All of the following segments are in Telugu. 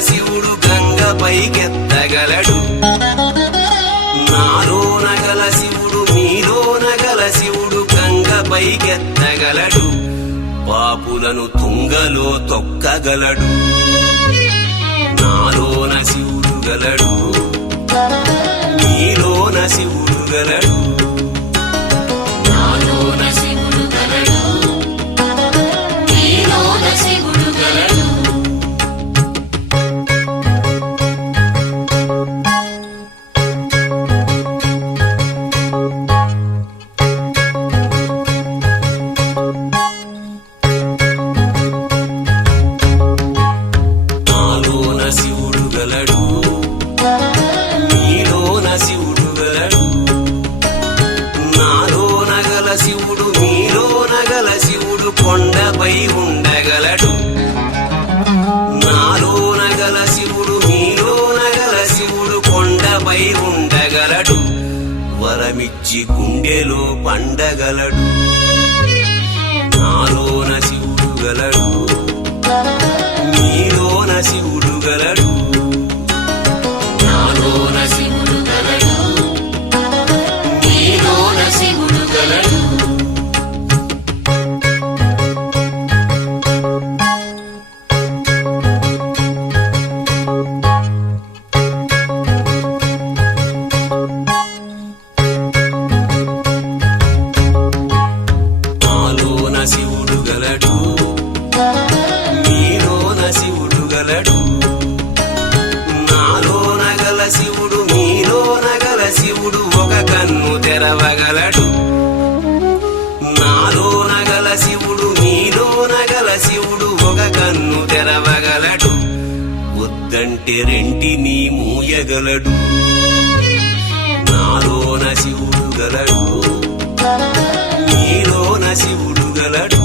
శివుడు గంగ పైకెత్తగలడు. నాలో నగల శివుడు మీలో నగల శివుడు గంగ పైకెత్తగలడు. పాపులను తుంగలో తొక్కగలడు. నాలోన శివుడు గలడు. మీలోన శివుడు గలడు. కొనగల శివుడు ఒక కన్ను తెరవగలడు. వద్దంటే రెంటిని మూయగలడు. నాలోన శివుడు గలడు. నీలోన శివుడు గలడు.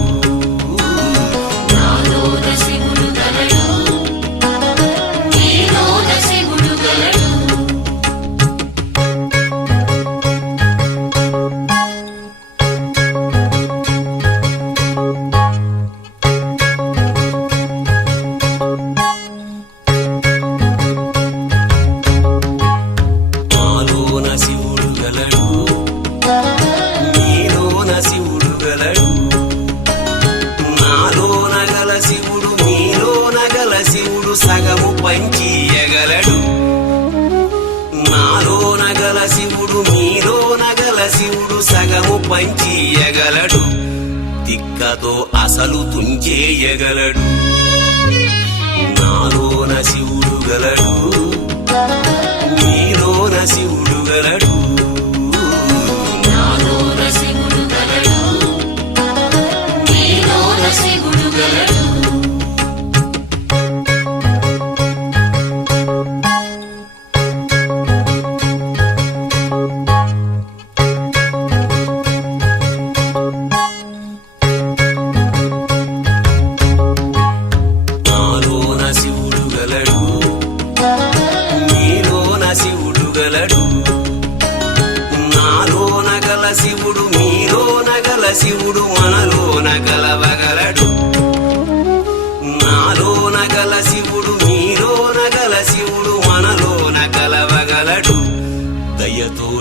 తుంగలతో అసలు తుంచేయగలడు. నాలోన శివుడు గలడు. నీలోన శివుడు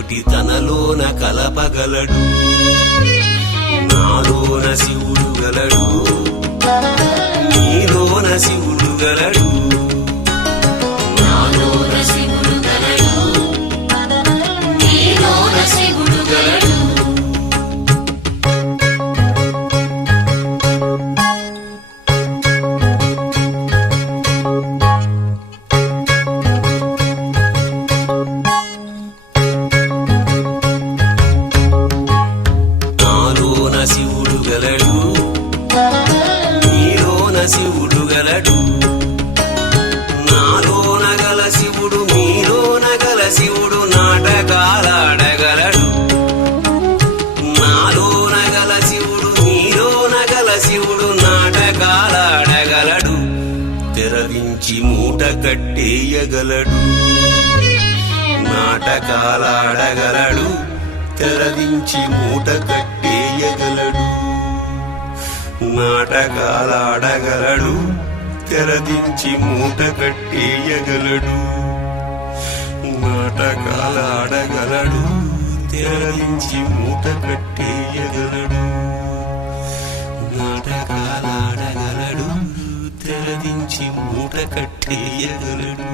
తోటి తనలోన కలపగలడు. నాలో కట్టేయగలడు నాటకాలాడగలడు. తెరదించి మూట కట్టేయగలడు. నాటకాలాడగలడు. తెరదించి మూట కట్టేయగలడు. నాటకాలాడగలడు. తెరదించి మూట కట్టేయగలడు. నాటకాలాడగలడు తెరదించి మూట కట్టేయగలడు